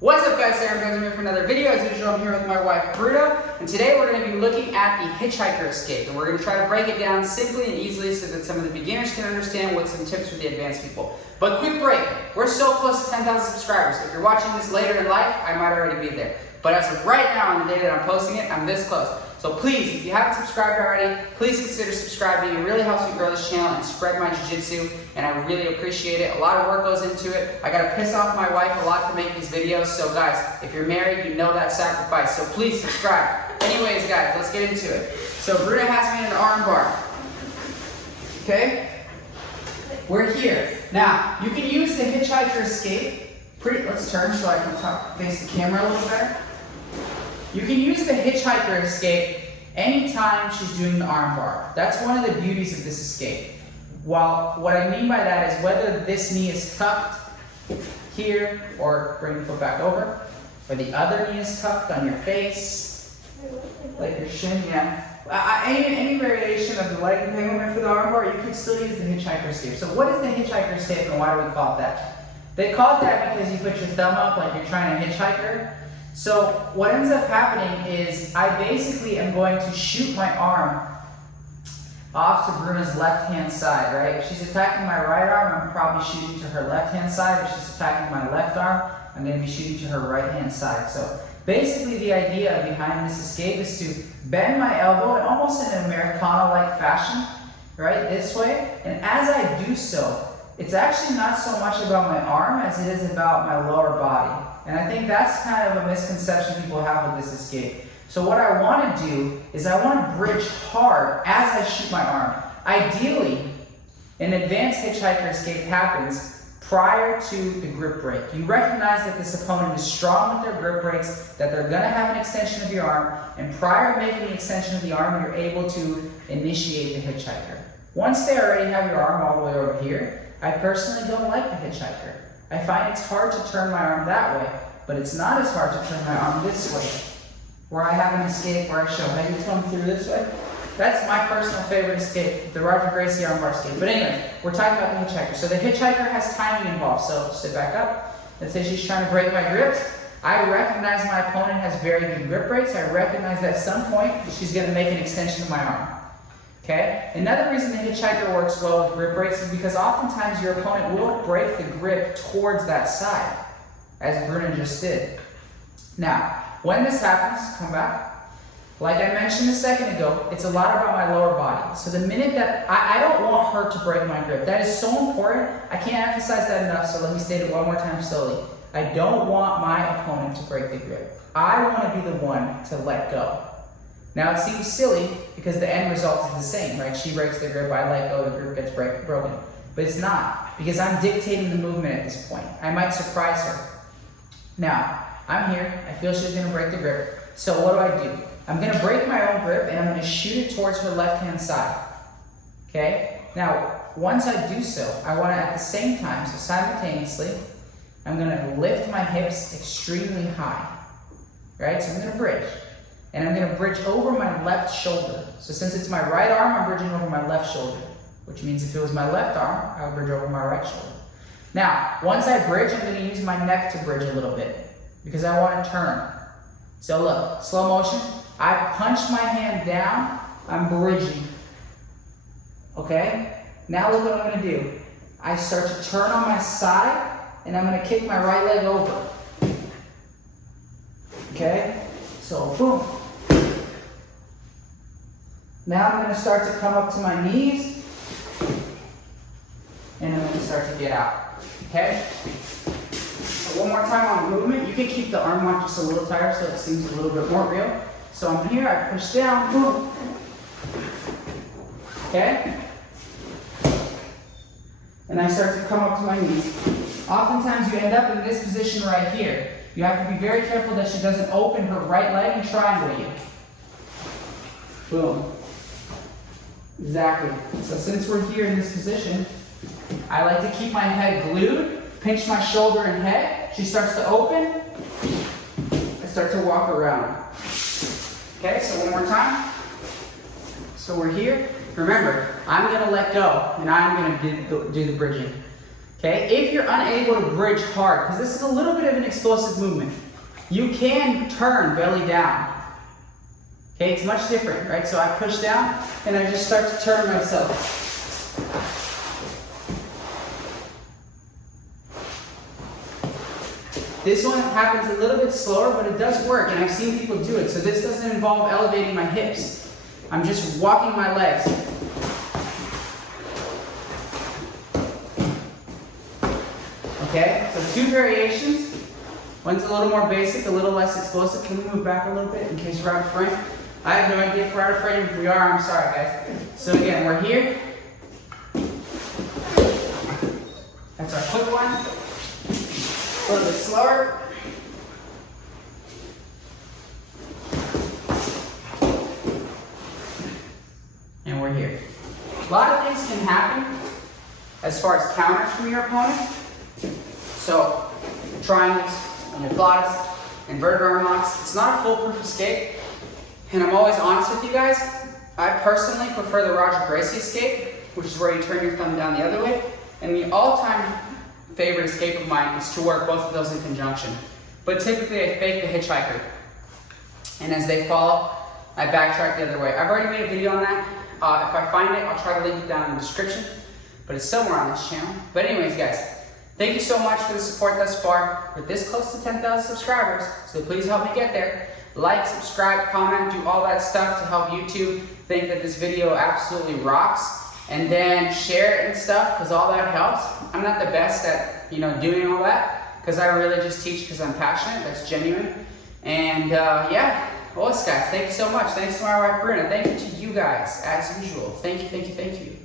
What's up guys, I'm here for another video. As usual, I'm here with my wife Bruna, and today we're going to be looking at the hitchhiker escape, and we're going to try to break it down simply and easily so that some of the beginners can understand with some tips for the advanced people. But quick break, we're so close to 10,000 subscribers. If you're watching this later in life, I might already be there. But as of right now, on the day that I'm posting it, I'm this close. So please, if you haven't subscribed already, please consider subscribing. It really helps me grow this channel and spread my jiu-jitsu, and I really appreciate it. A lot of work goes into it. I gotta piss off my wife a lot to make these videos. So guys, if you're married, you know that sacrifice. So please subscribe. Anyways guys, let's get into it. So Bruna has me in an arm bar. Okay? We're here. Now, you can use the hitchhiker escape. Let's turn so I can face the camera a little better. You can use the hitchhiker escape anytime she's doing the arm bar. That's one of the beauties of this escape. While what I mean by that is whether this knee is tucked here, or bring the foot back over, or the other knee is tucked on your face, like your shin, yeah. Any variation of the leg entanglement for the arm bar, you can still use the hitchhiker escape. So what is the hitchhiker escape and why do we call it that? They call it that because you put your thumb up like you're trying to hitchhiker. So what ends up happening is I basically am going to shoot my arm off to Bruna's left-hand side, right? If she's attacking my right arm, I'm probably shooting to her left-hand side. If she's attacking my left arm, I'm going to be shooting to her right-hand side. So basically the idea behind this escape is to bend my elbow in almost an Americana-like fashion, right? This way. And as I do so, it's actually not so much about my arm as it is about my lower body. And I think that's kind of a misconception people have with this escape. So what I want to do is I want to bridge hard as I shoot my arm. Ideally, an advanced hitchhiker escape happens prior to the grip break. You recognize that this opponent is strong with their grip breaks, that they're going to have an extension of your arm, and prior to making the extension of the arm, you're able to initiate the hitchhiker. Once they already have your arm all the way over here, I personally don't like the hitchhiker. I find it's hard to turn my arm that way, but it's not as hard to turn my arm this way, where I have an escape where I show, hey, you come through this way. That's my personal favorite escape, the Roger Gracie armbar escape. But anyway, we're talking about the hitchhiker. So the hitchhiker has timing involved. So sit back up. Let's say she's trying to break my grips. I recognize my opponent has very good grip breaks. I recognize that at some point she's going to make an extension of my arm. Okay? Another reason the hitchhiker works well with grip breaks is because oftentimes your opponent will break the grip towards that side, as Bruna just did. Now, when this happens, come back. Like I mentioned a second ago, it's a lot about my lower body. So the minute that, I don't want her to break my grip. That is so important. I can't emphasize that enough, so let me state it one more time slowly. I don't want my opponent to break the grip. I want to be the one to let go. Now it seems silly because the end result is the same, right? She breaks the grip, I let go, the grip gets broken. But it's not, because I'm dictating the movement at this point. I might surprise her. Now, I'm here, I feel she's gonna break the grip. So what do? I'm gonna break my own grip and I'm gonna shoot it towards her left-hand side. Okay? Now, once I do so, I wanna at the same time, so simultaneously, I'm gonna lift my hips extremely high. Right? So I'm gonna bridge. And I'm going to bridge over my left shoulder. So since it's my right arm, I'm bridging over my left shoulder. Which means if it was my left arm, I would bridge over my right shoulder. Now, once I bridge, I'm going to use my neck to bridge a little bit. Because I want to turn. So look, slow motion. I punch my hand down. I'm bridging. Okay? Now look what I'm going to do. I start to turn on my side, and I'm going to kick my right leg over. Okay? So, boom. Now I'm going to start to come up to my knees, and I'm going to start to get out. Okay? So one more time on movement. You can keep the arm lock just a little tighter so it seems a little bit more real. So I'm here, I push down, boom. Okay? And I start to come up to my knees. Oftentimes you end up in this position right here. You have to be very careful that she doesn't open her right leg and triangle you. Boom. Exactly. So since we're here in this position, I like to keep my head glued, pinch my shoulder and head. She starts to open. I start to walk around. Okay, so one more time. So we're here. Remember, I'm going to let go, and I'm going to do the bridging. Okay, if you're unable to bridge hard, because this is a little bit of an explosive movement, you can turn belly down. Okay, it's much different, right? So I push down and I just start to turn myself. This one happens a little bit slower, but it does work, and I've seen people do it. So this doesn't involve elevating my hips. I'm just walking my legs. Okay, so 2 variations. One's a little more basic, a little less explosive. Can we move back a little bit in case we're out of frame? I have no idea if we're out of frame. If we are, I'm sorry, guys. So again, we're here. That's our quick one. A little bit slower. And we're here. A lot of things can happen as far as counters from your opponent. So, triangles, glottis, inverted arm locks. It's not a foolproof escape. And I'm always honest with you guys. I personally prefer the Roger Gracie escape, which is where you turn your thumb down the other way. And the all-time favorite escape of mine is to work both of those in conjunction. But typically I fake the hitchhiker. And as they fall, I backtrack the other way. I've already made a video on that. If I find it, I'll try to link it down in the description. But it's somewhere on this channel. But anyways, guys, thank you so much for the support thus far. We're this close to 10,000 subscribers, so please help me get there. Like, subscribe, comment, do all that stuff to help YouTube think that this video absolutely rocks. And then share it and stuff, because all that helps. I'm not the best at, doing all that, because I really just teach because I'm passionate. That's genuine. And yeah, well, guys, thank you so much. Thanks to my wife, Bruna. Thank you to you guys, as usual. Thank you, thank you, thank you.